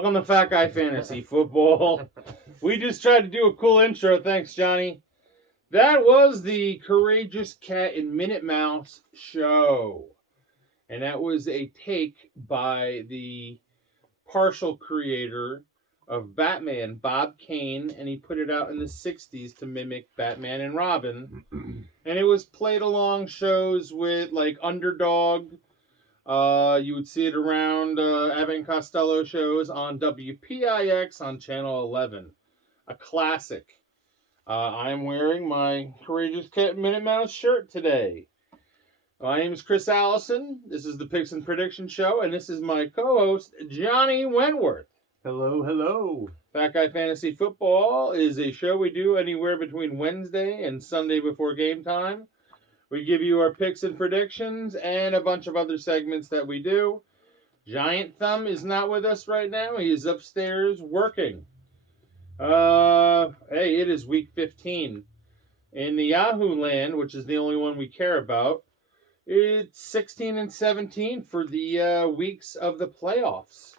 Welcome to Fat Guy Fantasy Football. We just tried to do a cool intro. Thanks, Johnny. That was the Courageous Cat and Minute Mouse show. And that was a take by the partial creator of Batman, Bob Kane, and he put it out in the 60s to mimic Batman and Robin. And it was played along shows with like Underdog. You would see it around Abbott and Costello shows on WPIX on Channel 11. A classic. I'm wearing my Courageous Cat Minute Mouse shirt today. My name is Chris Allison. This is the Picks and Prediction Show, and this is my co-host, Johnny Wentworth. Hello, hello. Fat Guy Fantasy Football is a show we do anywhere between Wednesday and Sunday before game time. We give you our picks and predictions and a bunch of other segments that we do. Giant Thumb is not with us right now. He is upstairs working. Hey, it is week 15. In the Yahoo land, which is the only one we care about, it's 16 and 17 for the weeks of the playoffs.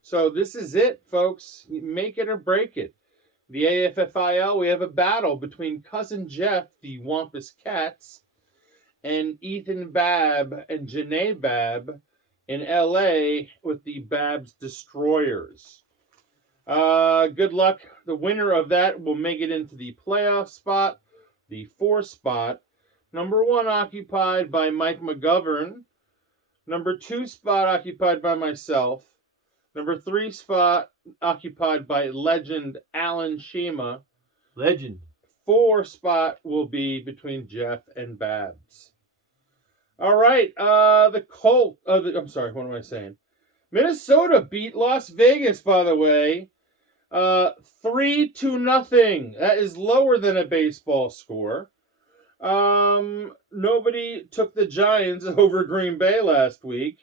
So this is it, folks. Make it or break it. The AFFIL, we have a battle between Cousin Jeff, the Wampus Cats, and Ethan Babb and Janae Babb in LA with the Babb's Destroyers. Good luck. The winner of that will make it into the playoff spot, the 4 spot. Number 1 occupied by Mike McGovern. Number 2 spot occupied by myself. Number 3 spot occupied by legend Alan Shima. Legend. 4 spot will be between Jeff and Babs. All right, I'm sorry, what am I saying? Minnesota beat Las Vegas, by the way, 3-0. That is lower than a baseball score. Nobody took the Giants over Green Bay last week.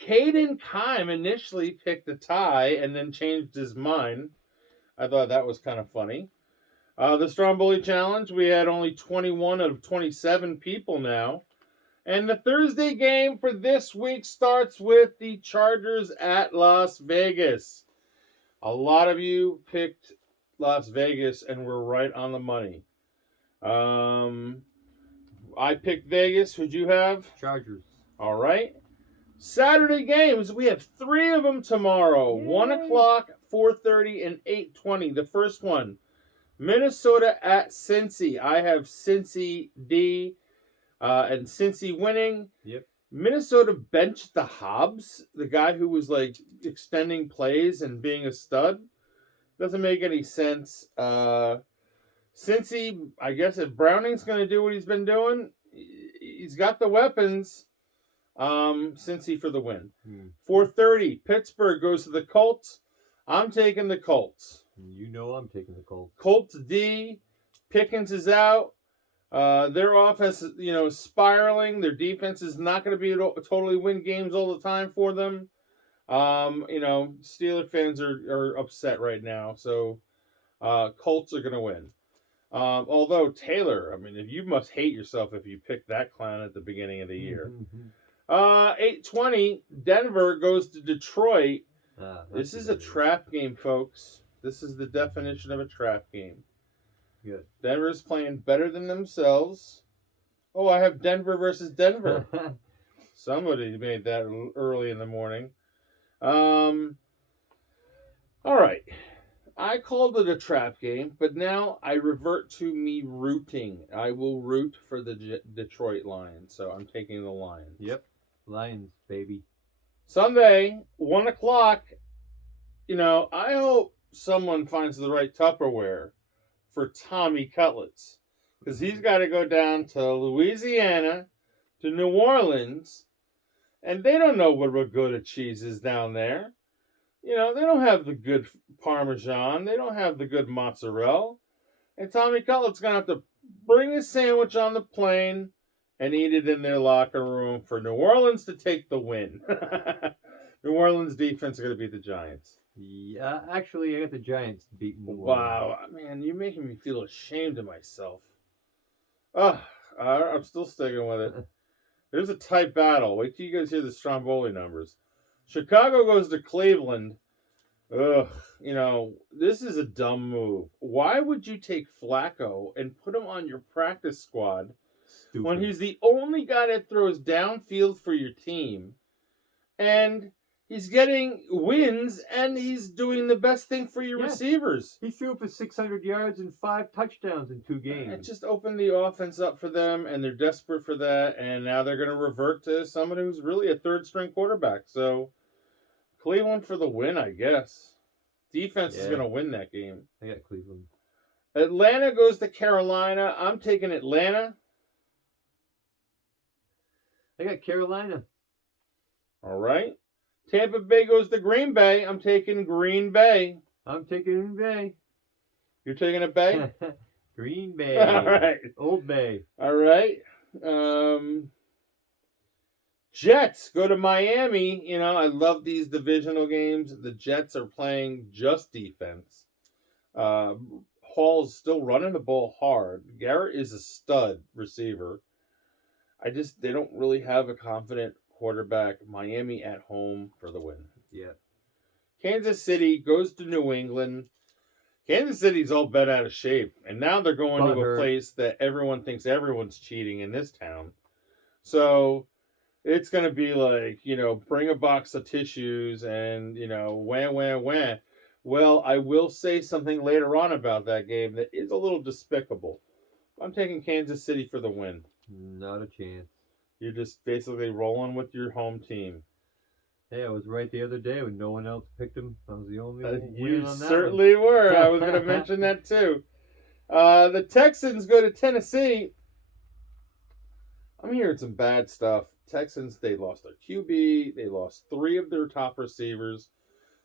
Caden Kime initially picked a tie and then changed his mind. I thought that was kind of funny. The Stromboli Challenge, we had only 21 out of 27 people now. And the Thursday game for this week starts with the Chargers at Las Vegas. A lot of you picked Las Vegas and were right on the money. I picked Vegas. Who'd you have? Chargers. All right. Saturday games, we have 3 of them tomorrow. Yay. 1 o'clock, 4:30, and 8:20. The first one, Minnesota at Cincy. I have Cincy D and Cincy winning. Yep. Minnesota benched the Hobbs, the guy who was like extending plays and being a stud. Doesn't make any sense. Cincy, I guess if Browning's going to do what he's been doing, he's got the weapons. Cincy for the win. 4:30, Pittsburgh goes to the Colts. I'm taking the Colts. You know I'm taking the Colts. Colts D. Pickens is out. Their offense is, spiraling. Their defense is not going to be totally win games all the time for them. Steeler fans are upset right now. So, Colts are going to win. Although Taylor, you must hate yourself if you picked that clown at the beginning of the year. 8:20, Denver goes to Detroit. This is a trap game, folks. This is the definition of a trap game. Good. Denver's playing better than themselves. Oh, I have Denver versus Denver. Somebody made that early in the morning. All right. I called it a trap game, but now I revert to me rooting. I will root for the Detroit Lions, so I'm taking the Lions. Yep. Lions, baby. Sunday, 1 o'clock. I hope someone finds the right Tupperware for Tommy Cutlets, because he's got to go down to Louisiana, to New Orleans, and they don't know what Regatta cheese is down there. They don't have the good Parmesan. They don't have the good mozzarella. And Tommy Cutlet's going to have to bring his sandwich on the plane and eat it in their locker room for New Orleans to take the win. New Orleans defense is going to beat the Giants. Yeah, actually, I got the Giants beating New Orleans. Wow, man, you're making me feel ashamed of myself. I'm still sticking with it. There's a tight battle. Wait till you guys hear the Stromboli numbers. Chicago goes to Cleveland. Ugh, this is a dumb move. Why would you take Flacco and put him on your practice squad when Stupid. he's the only guy that throws downfield for your team? And he's getting wins and he's doing the best thing for your Yeah. receivers. He threw for 600 yards and 5 touchdowns in 2 It games. just opened the offense up for them, and they're desperate for that. And now they're going to revert to someone who's really a third string quarterback. So Cleveland for the win, I guess. Defense is Yeah. going to win that game. I got Cleveland. Atlanta goes to Carolina. I'm taking Atlanta. I got Carolina. All right. Tampa Bay goes to Green Bay. I'm taking Green Bay. I'm taking Bay. You're taking a Bay? Green Bay. All right. Old Bay. All right. Jets go to Miami. I love these divisional games. The Jets are playing just defense. Hall's still running the ball hard. Garrett is a stud receiver. They don't really have a confident quarterback. Miami at home for the win. Yeah. Kansas City goes to New England. Kansas City's all bent out of shape, and now they're going to a place that everyone thinks everyone's cheating in this town. So it's going to be like, bring a box of tissues and, wah. Well, I will say something later on about that game that is a little despicable. I'm taking Kansas City for the win. Not a chance. You're just basically rolling with your home team. Hey, I was right the other day when no one else picked him. I was the only one You on that certainly were. I was going to mention that too. The Texans go to Tennessee. I'm hearing some bad stuff. Texans, they lost their QB. They lost 3 of their top receivers.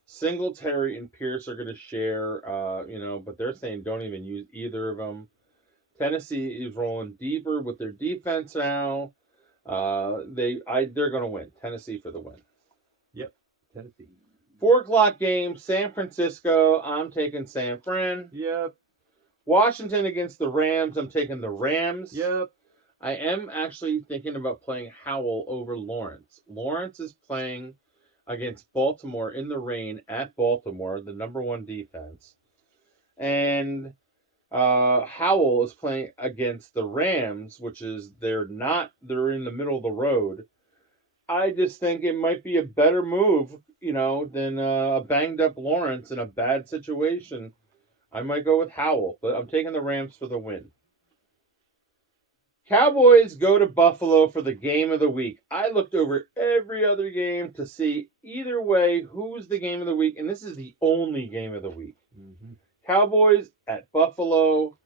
Singletary and Pierce are going to share, but they're saying don't even use either of them. Tennessee is rolling deeper with their defense now. They're going to win. Tennessee for the win. Yep, Tennessee. 4:00 game, San Francisco. I'm taking San Fran. Yep. Washington against the Rams. I'm taking the Rams. Yep. I am actually thinking about playing Howell over Lawrence. Lawrence is playing against Baltimore in the rain at Baltimore, the number 1 defense. And Howell is playing against the Rams, which is they're in the middle of the road. I just think it might be a better move, than a banged up Lawrence in a bad situation. I might go with Howell, but I'm taking the Rams for the win. Cowboys go to Buffalo for the game of the week. I looked over every other game to see either way who's the game of the week, and this is the only game of the week. Mm-hmm. Cowboys at Buffalo.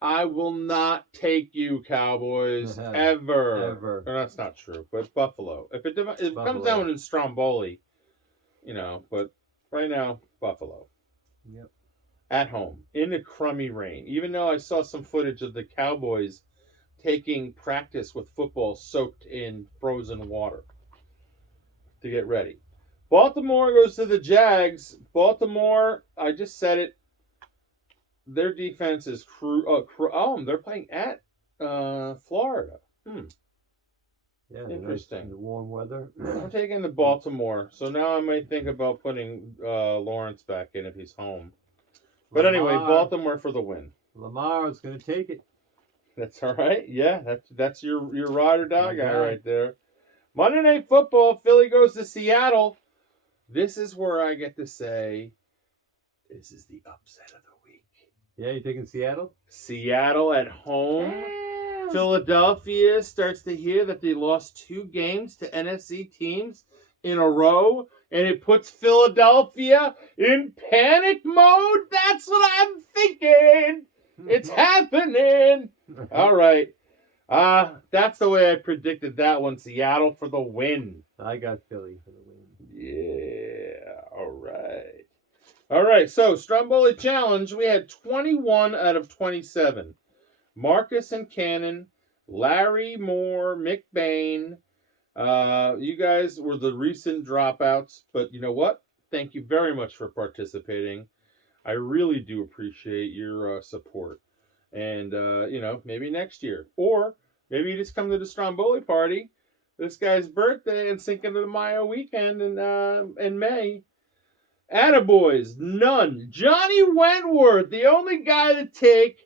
I will not take you, Cowboys, ever. Ever. Or that's not true, but Buffalo. If it comes down to Stromboli, but right now, Buffalo. Yep. At home, in the crummy rain. Even though I saw some footage of the Cowboys taking practice with football soaked in frozen water to get ready. Baltimore goes to the Jags. Baltimore, I just said it. Their defense is they're playing at Florida. Yeah, interesting. In the warm weather. I'm taking the Baltimore, so now I might think about putting Lawrence back in if he's home. But anyway, Baltimore for the win. Lamar is going to take it. That's all right. Yeah, that's your ride or die guy right there. Monday Night Football, Philly goes to Seattle. This is where I get to say this is the upset of the week. Yeah, you taking Seattle? Seattle at home. Damn. Philadelphia starts to hear that they lost 2 games to NFC teams in a row, and it puts Philadelphia in panic mode. That's what I'm thinking. It's happening. All right. That's the way I predicted that one. Seattle for the win. I got Philly for the win. Yeah. All right. So, Stromboli Challenge, we had 21 out of 27. Marcus and Cannon, Larry Moore, Mick Bain. You guys were the recent dropouts, but you know what? Thank you very much for participating. I really do appreciate your support. And, maybe next year. Or maybe you just come to the Stromboli party, this guy's birthday, and Cinco de Mayo weekend in May. Attaboys, none. Johnny Wentworth, the only guy to take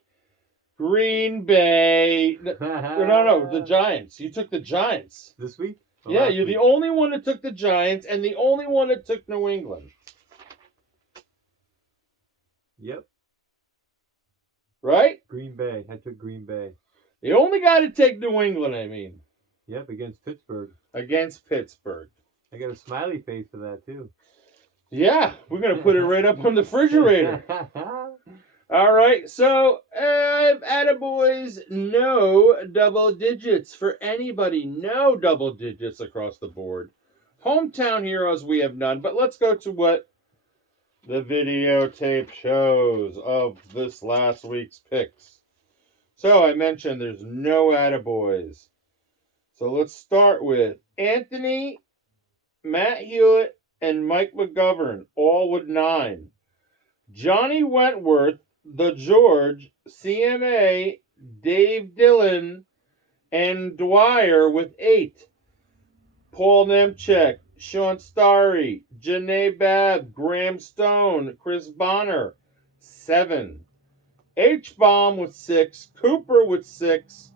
Green Bay. No, the Giants. You took the Giants. This week? Or Yeah, last you're week? the only one that took the Giants and the only one that took New England. Yep. Right? Green Bay. I took Green Bay. The only guy to take New England, I mean, Yep, against Pittsburgh. against Pittsburgh. I got a smiley face for that too. Yeah, we're going to put it right up on the refrigerator. All right, so attaboys, no double digits for anybody. No double digits across the board. Hometown heroes, we have none. But let's go to what the videotape shows of this last week's picks. So I mentioned there's no attaboys. So let's start with Anthony, Matt Hewlett, and Mike McGovern, all with 9. Johnny Wentworth, the George, CMA, Dave Dillon, and Dwyer with 8. Paul Nemchek, Sean Starry, Janae Babb, Graham Stone, Chris Bonner, 7. H-Bomb with 6, Cooper with 6,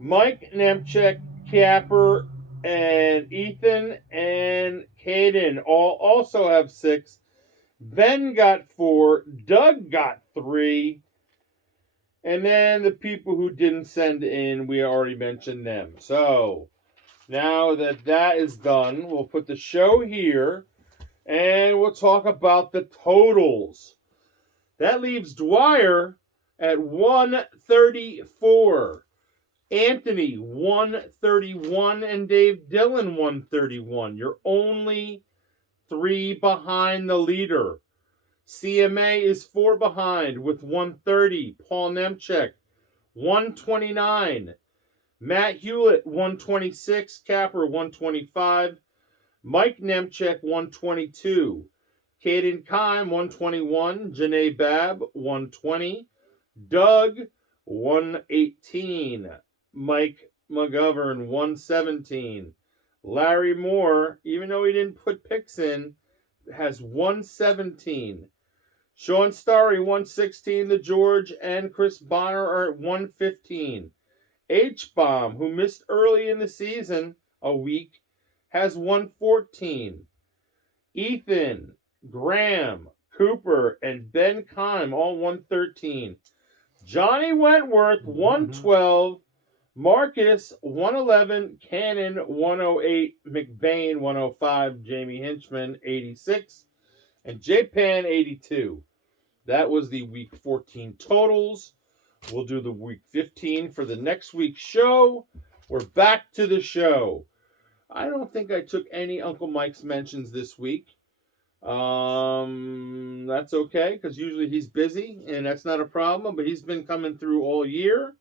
Mike Nemchek, Capper, and Ethan and Caden all also have 6. Ben got 4, Doug got 3, and then the people who didn't send in, we already mentioned them. So, now that that is done, we'll put the show here, and we'll talk about the totals. That leaves Dwyer at 134. Anthony, 131, and Dave Dillon, 131. You're only 3 behind the leader. CMA is 4 behind with 130. Paul Nemchek, 129. Matt Hewlett, 126. Capper, 125. Mike Nemchek, 122. Caden Kime, 121. Janae Babb, 120. Doug, 118. Mike McGovern, 117. Larry Moore, even though he didn't put picks in, has 117. Sean Starry, 116. The George and Chris Bonner are at 115. H-Bomb, who missed early in the season, a week, has 114. Ethan, Graham, Cooper, and Ben Kime, all 113. Johnny Wentworth, 112. Marcus, 111. Cannon, 108. McBain, 105. Jamie Hinchman, 86. And J-Pan, 82. That was the week 14 totals. We'll do the week 15 for the next week's show. We're back to the show. I don't think I took any Uncle Mike's mentions this week. That's okay, because usually he's busy, and that's not a problem, but he's been coming through all year.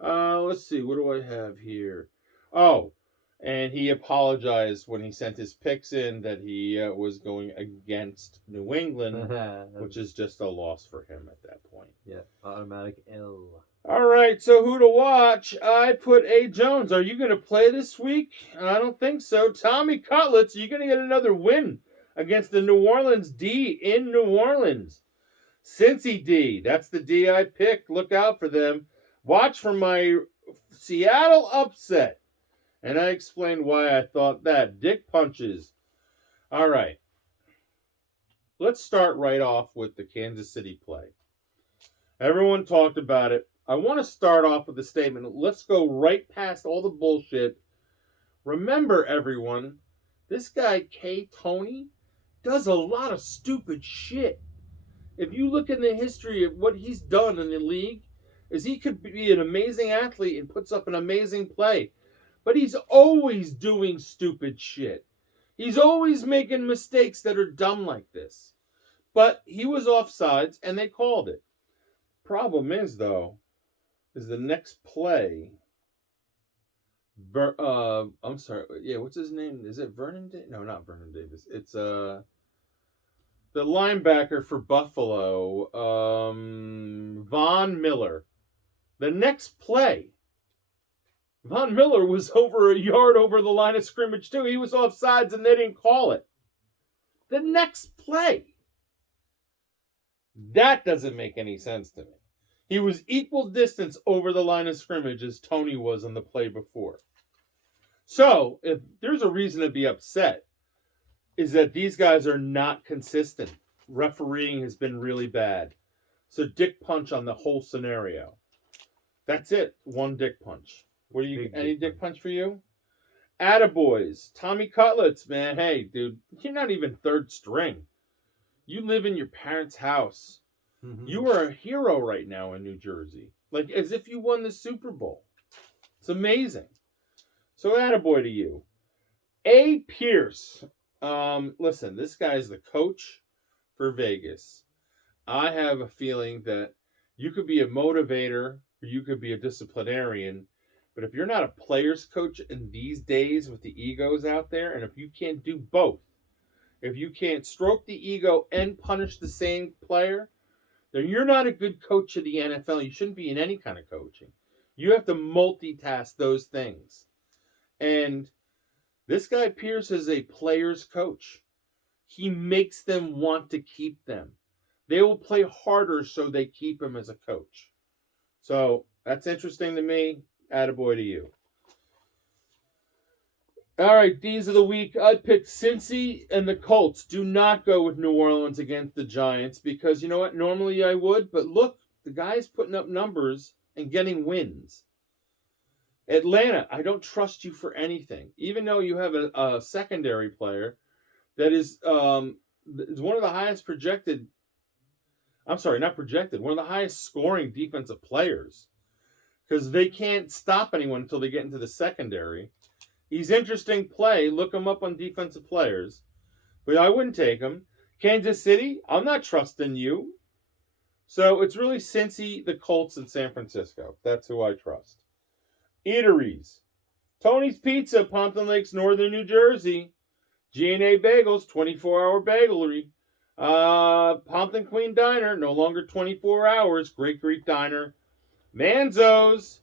Let's see, what do I have here? Oh, and he apologized when he sent his picks in that he was going against New England, which is just a loss for him at that point. Yeah, automatic L. All right, so who to watch? I put A. Jones. Are you going to play this week? I don't think so. Tommy Cutlets, are you going to get another win against the New Orleans D in New Orleans? Cincy D, that's the D I picked. Look out for them. Watch for my Seattle upset. And I explained why I thought that. Dick punches. All right. Let's start right off with the Kansas City play. Everyone talked about it. I want to start off with a statement. Let's go right past all the bullshit. Remember, everyone, this guy, K. Tony, does a lot of stupid shit. If you look in the history of what he's done in the league, is he could be an amazing athlete and puts up an amazing play. But he's always doing stupid shit. He's always making mistakes that are dumb like this. But he was offsides, and they called it. Problem is, though, is the next play. I'm sorry. Yeah, what's his name? Is it Vernon Davis? No, not Vernon Davis. It's the linebacker for Buffalo, Von Miller. The next play, Von Miller was over a yard over the line of scrimmage too. He was offsides and they didn't call it. the next play. That doesn't make any sense to me. He was equal distance over the line of scrimmage as Tony was on the play before. So, if there's a reason to be upset, is that these guys are not consistent. Refereeing has been really bad. So, dick punch on the whole scenario. That's it. One dick punch. What do you? Any dick punch for you? Attaboys. Tommy Cutlets, man. Hey, dude, you're not even third string. You live in your parents' house. Mhm. You are a hero right now in New Jersey. Like, as if you won the Super Bowl. It's amazing. So, attaboy to you. A. Pierce. Listen, this guy's the coach for Vegas. I have a feeling that you could be a motivator or you could be a disciplinarian. But if you're not a player's coach in these days with the egos out there, and if you can't do both, if you can't stroke the ego and punish the same player, then you're not a good coach of the NFL. You shouldn't be in any kind of coaching. You have to multitask those things. And this guy Pierce is a player's coach. He makes them want to keep them. They will play harder so they keep him as a coach. So that's interesting to me. Attaboy to you. All right, D's of the week. I'd pick Cincy and the Colts. Do not go with New Orleans against the Giants because you know what? Normally I would, but look, the guy's putting up numbers and getting wins. Atlanta, I don't trust you for anything. Even though you have a secondary player that is one of the highest projected, I'm sorry, not projected, one of the highest scoring defensive players because they can't stop anyone until they get into the secondary. He's interesting play. Look him up on defensive players. But I wouldn't take him. Kansas City, I'm not trusting you. So it's really Cincy, the Colts, and San Francisco. That's who I trust. Eateries. Tony's Pizza, Pompton Lakes, Northern New Jersey. G&A Bagels, 24-hour bagelery. Pompton Queen Diner, no longer 24 hours. Great Greek Diner. Manzo's,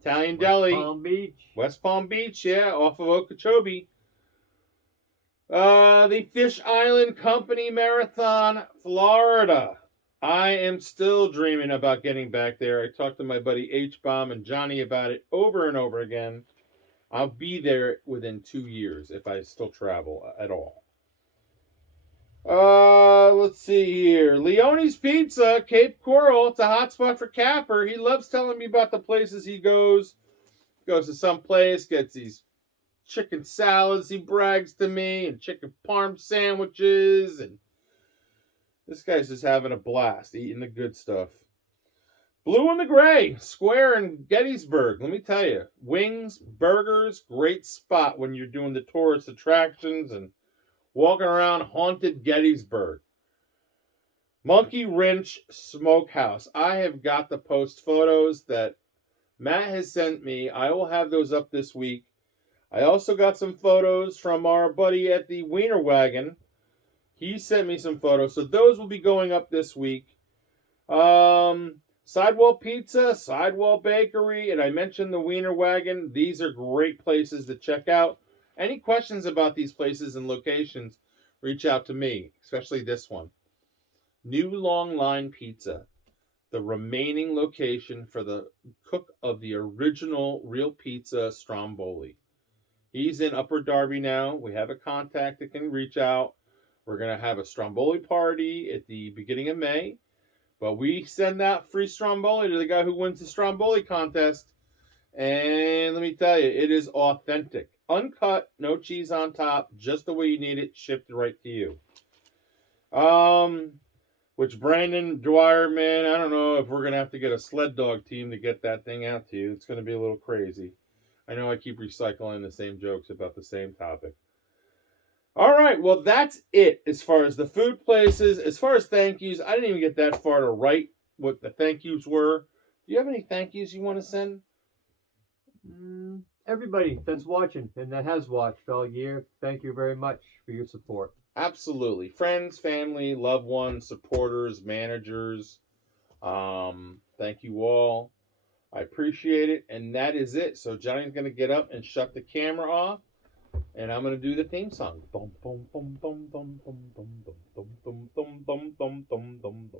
Italian Deli. Palm Beach. West Palm Beach, yeah, off of Okeechobee. The Fish Island Company Marathon, Florida. I am still dreaming about getting back there. I talked to my buddy H-Bomb and Johnny about it over and over again. I'll be there within 2 years if I still travel at all. Let's see here. Leone's Pizza, Cape Coral. It's a hot spot for Capper. He loves telling me about the places he goes. Goes to some place, gets these chicken salads, he brags to me, and chicken parm sandwiches, and this guy's just having a blast, eating the good stuff. Blue and the Gray, Square in Gettysburg. Let me tell you, wings, burgers, great spot when you're doing the tourist attractions and walking around haunted Gettysburg. Monkey Wrench Smokehouse. I have got the post photos that Matt has sent me. I will have those up this week. I also got some photos from our buddy at the Wiener Wagon. He sent me some photos, so those will be going up this week. Sidewall Pizza, Sidewall Bakery, and I mentioned the Wiener Wagon. These are great places to check out. Any questions about these places and locations, reach out to me, especially this one. New Long Line Pizza, the remaining location for the cook of the original real pizza, Stromboli. He's in Upper Darby now. We have a contact that can reach out. We're going to have a Stromboli party at the beginning of May. But we send out free Stromboli to the guy who wins the Stromboli contest. And let me tell you, it is authentic. Uncut, no cheese on top, just the way you need it, shipped right to you. Which Brandon Dwyer, man, I don't know if we're going to have to get a sled dog team to get that thing out to you. It's going to be a little crazy. I know I keep recycling the same jokes about the same topic. All right, well, that's it as far as the food places. As far as thank yous, I didn't even get that far to write what the thank yous were. Do you have any thank yous you want to send? Everybody that's watching and that has watched all year, thank you very much for your support. Absolutely. Friends, family, loved ones, supporters, managers. Thank you all. I appreciate it. And that is it. So Johnny's going to get up and shut the camera off. And I'm gonna do the theme song. Bum bum bum bum bum bum bum bum bum bum bum bum bum bum bum.